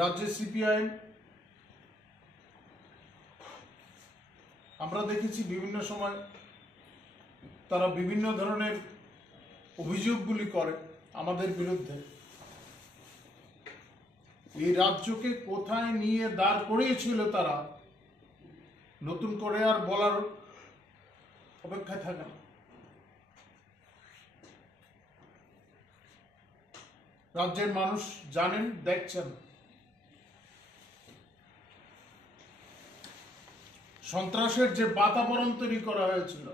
রাজ্যে সিপিআইএম আমরা দেখেছি বিভিন্ন সময় তারা বিভিন্ন ধরনের অভিযোগগুলি করে আমাদের বিরুদ্ধে। এই রাজ্যকে কোথায় নিয়ে দাঁড় করিয়েছিল তারা নতুন করে আর বলার অপেক্ষায় থাকে না। রাজ্যের মানুষ জানেন, দেখছেন। সন্ত্রাসের যে বাতাবরণ তৈরি করা হয়েছিল,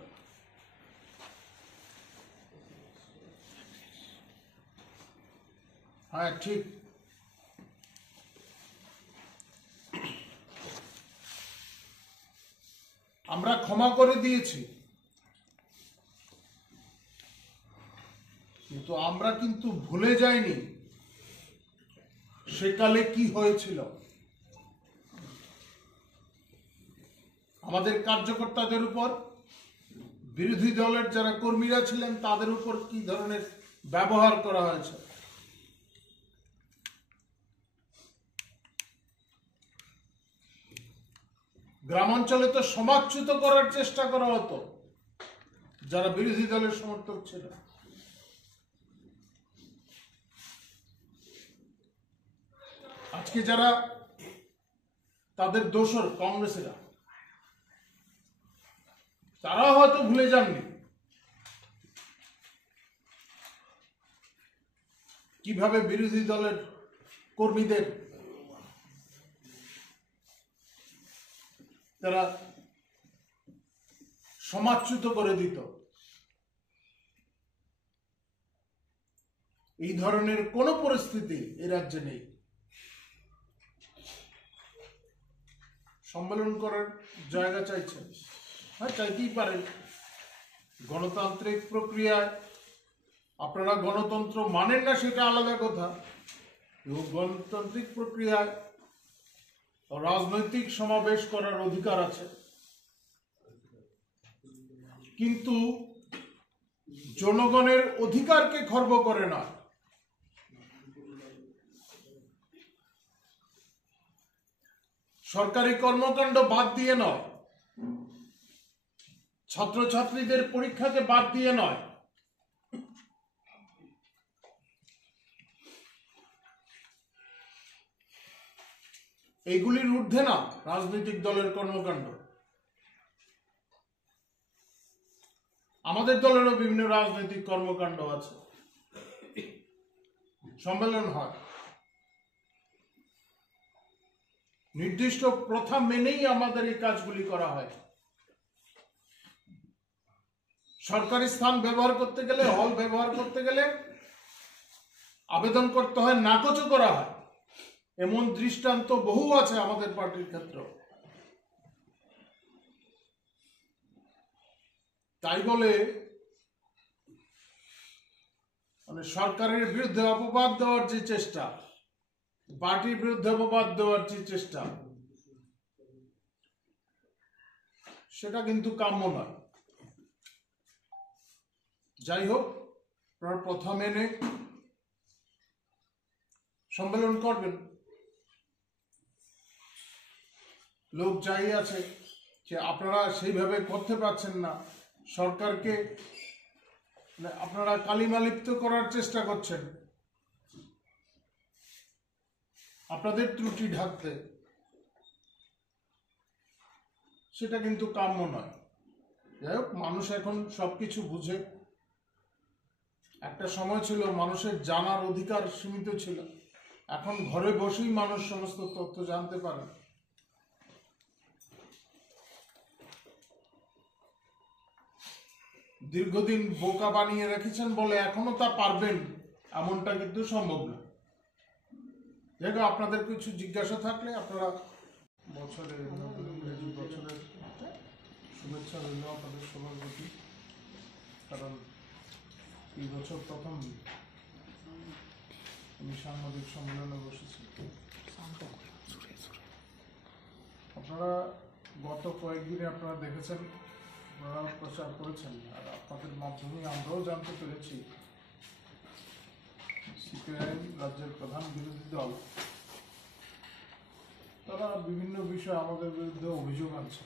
হ্যাঁ ঠিক, আমরা ক্ষমা করে দিয়েছি, কিন্তু আমরা কিন্তু ভুলে যাইনি সেকালে কি হয়েছিল। আমাদের কার্যকর্তাদের উপর, বিরোধী দলের যারা কর্মীরা ছিলেন তাদের উপর কি ধরনের ব্যবহার করা হয়েছে। গ্রামাঞ্চলে তো সমাজচ্যুত করার চেষ্টা করা হতো যারা বিরোধী দলের সমর্থক ছিল। আজকে যারা তাদের দোসর কংগ্রেসীরা, তারাও হয়তো ভুলে যাননি কিভাবে বিরোধী দলের কর্মীদের তারা সমাজচ্যুত করে দিত। এই ধরনের কোন পরিস্থিতি এই রাজ্যে নেই। সম্মেলন করার জায়গা চাইছেন, হ্যাঁ চাইতেই পারেন। গণতান্ত্রিক প্রক্রিয়ায় আপনারা গণতন্ত্র মানেন না সেটা আলাদা কথা, এবং গণতান্ত্রিক প্রক্রিয়ায় রাজনৈতিক সমাবেশ করার অধিকার আছে, কিন্তু জনগণের অধিকারকে খর্ব করে না। সরকারি কর্মকাণ্ড বাদ দিয়ে নয়, ছাত্রছাত্রীদের পরীক্ষাকে বাদ দিয়ে নয়, এইগুলির ঊর্ধ্বে না রাজনৈতিক দলের কর্মকাণ্ড। আমাদের দলেরও বিভিন্ন রাজনৈতিক কর্মকাণ্ড আছে, সম্মেলন হয়, নির্দিষ্ট প্রথা মেনেই আমাদের এই কাজগুলি করা হয়। সরকারি স্থান ব্যবহার করতে গেলে, হল ব্যবহার করতে গেলে আবেদন করতে হয়, নাকচও করা হয়। এমন দৃষ্টান্ত বহু আছে আমাদের পার্টির ক্ষেত্রে। তাই বলে মানে সরকারের বিরুদ্ধে অপবাদ দেওয়ার যে চেষ্টা, পার্টির বিরুদ্ধে অপবাদ দেওয়ার যে চেষ্টা, সেটা কিন্তু কাম্য নয়। যাই হোক, আপনারা প্রথা মেনে সম্মেলন করবেন। লোক যাই আছে যে আপনারা সেইভাবে করতে পারছেন না, সরকারকে আপনারা কালিমালিপ্ত করার চেষ্টা করছেন আপনাদের ত্রুটি ঢাকতে, সেটা কিন্তু কাম্য নয়। যাই হোক, মানুষ এখন সবকিছু বুঝে। একটা সময় ছিল মানুষের জানার অধিকার সীমিত ছিল, এখন ঘরে বসেই মানুষ সমস্ত তথ্য জানতে পারে। দীর্ঘদিন বোকা বানিয়ে রেখেছেন বলে এখনো তা পারবেন এমনটা কিন্তু সম্ভব না। দেখো, আপনাদের কিছু জিজ্ঞাসা থাকলে আপনারা বছরের শুভেচ্ছা রইল আপনাদের সবার প্রতি, কারণ এই বছর প্রথম আমি সাংবাদিক সম্মেলনে বসেছি। আপনারা গত কয়েকদিনে আপনারা দেখেছেন, আপনারা প্রচার করেছেন, আর আপনাদের মাধ্যমে আমরাও জানতে পেরেছি সিপিআইএম রাজ্যের প্রধান বিরোধী দল তারা বিভিন্ন বিষয়ে আমাদের বিরুদ্ধে অভিযোগ আনছে।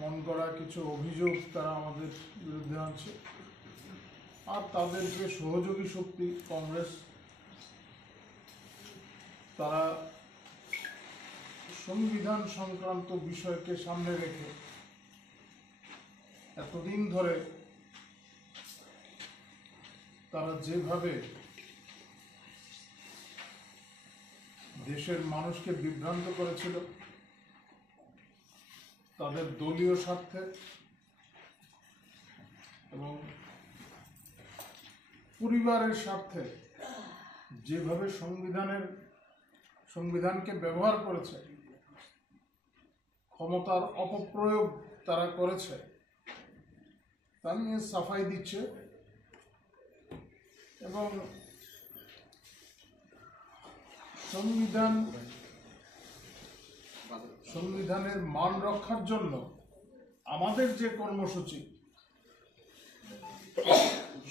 মন গড়া কিছু অভিযোগ তারা আমাদের বিরুদ্ধে আনছে, আর তাদের যে সহযোগী শক্তি কংগ্রেস, তারা সংবিধান সংক্রান্ত বিষয়কে সামনে রেখে এতদিন ধরে তারা যেভাবে দেশের মানুষকে বিভ্রান্ত করেছিল তাদের দলীয় স্বার্থে এবং পরিবারের স্বার্থে, যেভাবে সংবিধানকে ব্যবহার করেছে, ক্ষমতার অপপ্রয়োগ তারা করেছে, তা নিয়ে সাফাই দিচ্ছে এবং সংবিধানের মান রক্ষার জন্য আমাদের যে কর্মসূচি,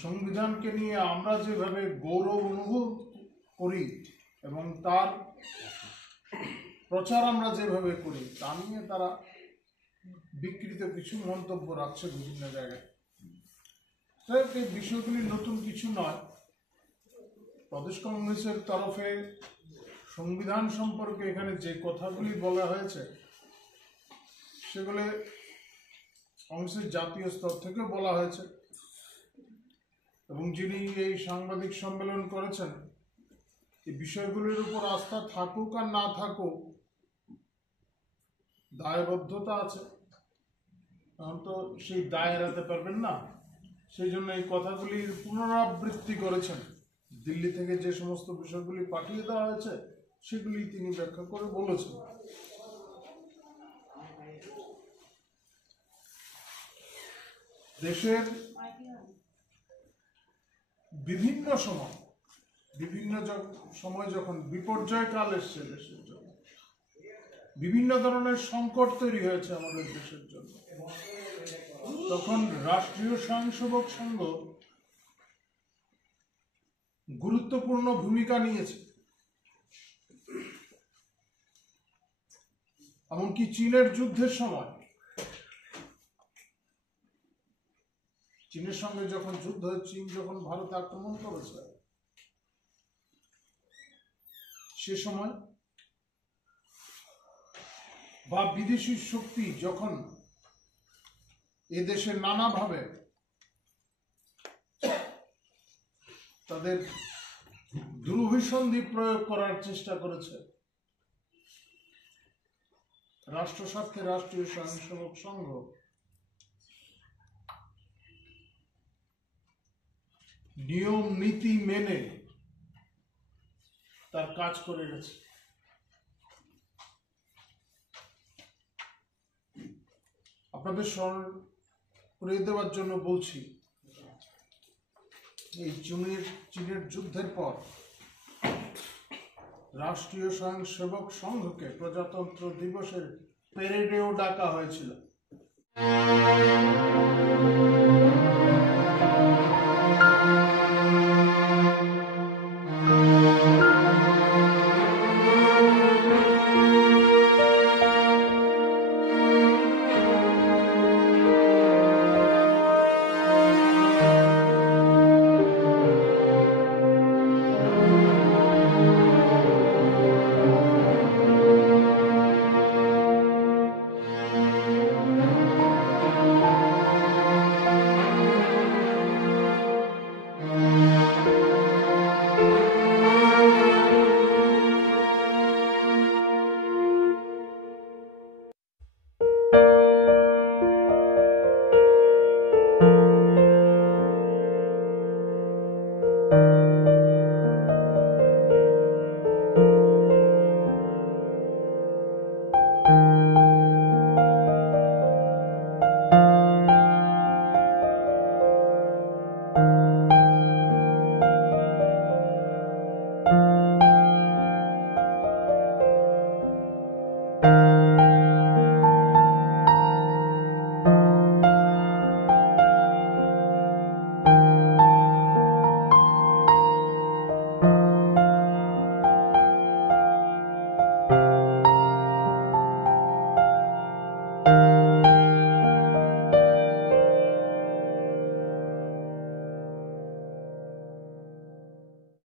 সংবিধানকে নিয়ে আমরা যেভাবে গৌরব অনুভব করি এবং তার প্রচার আমরা যেভাবে করি, তা নিয়ে তারা বিকৃত কিছু মন্তব্য রাখছে বিভিন্ন জায়গায়। এই বিষয়গুলি নতুন কিছু নয়। প্রদেশ কংগ্রেসের তরফে সংবিধান সম্পর্কে এখানে যে কথাগুলি বলা হয়েছে সেগুলো কংগ্রেসের জাতীয় স্তর থেকে বলা হয়েছে, এবং যিনি এই সাংবাদিক সম্মেলন করেছেন, এই বিষয়গুলির উপর আস্থা থাকুক আর না থাকুক, দায়বদ্ধতা আছে, কারণ তো সেই দায় এড়াতে পারবেন না। সেই জন্য এই কথাগুলির পুনরাবৃত্তি করেছেন। দিল্লি থেকে যে সমস্ত বিষয়গুলি পাঠিয়ে দেওয়া হয়েছে সেগুলি তিনি ব্যাখ্যা করে বলেছেন। দেশের বিভিন্ন সময় যখন বিপর্যয় কাল এসছে দেশের জন্য, বিভিন্ন ধরনের সংকট তৈরি হয়েছে আমাদের দেশের জন্য, তখন রাষ্ট্রীয় স্বয়ংসেবক সংঘ গুরুত্বপূর্ণ ভূমিকা নিয়েছে। এমনকি চীনের যুদ্ধের সময়, চীনের সঙ্গে যখন যুদ্ধ হয়, চীন যখন ভারত আক্রমণ করেছে, সে সময় বা বিদেশি শক্তি যখন এদেশে নানাভাবে তাদের দুরভিসন্ধি প্রয়োগ করার চেষ্টা করেছে, রাষ্ট্র স্বার্থে রাষ্ট্রীয় স্বয়ংসেবক সংঘ নিয়ম নীতি মেনে তার কাজ করে গেছে। আপনাদের স্মরণ করে দেওয়ার জন্য বলছি, এই চীনের যুদ্ধের পর রাষ্ট্রীয় স্বয়ংসেবক সংঘকে প্রজাতন্ত্র দিবসের প্যারেডেও ডাকা হয়েছিল।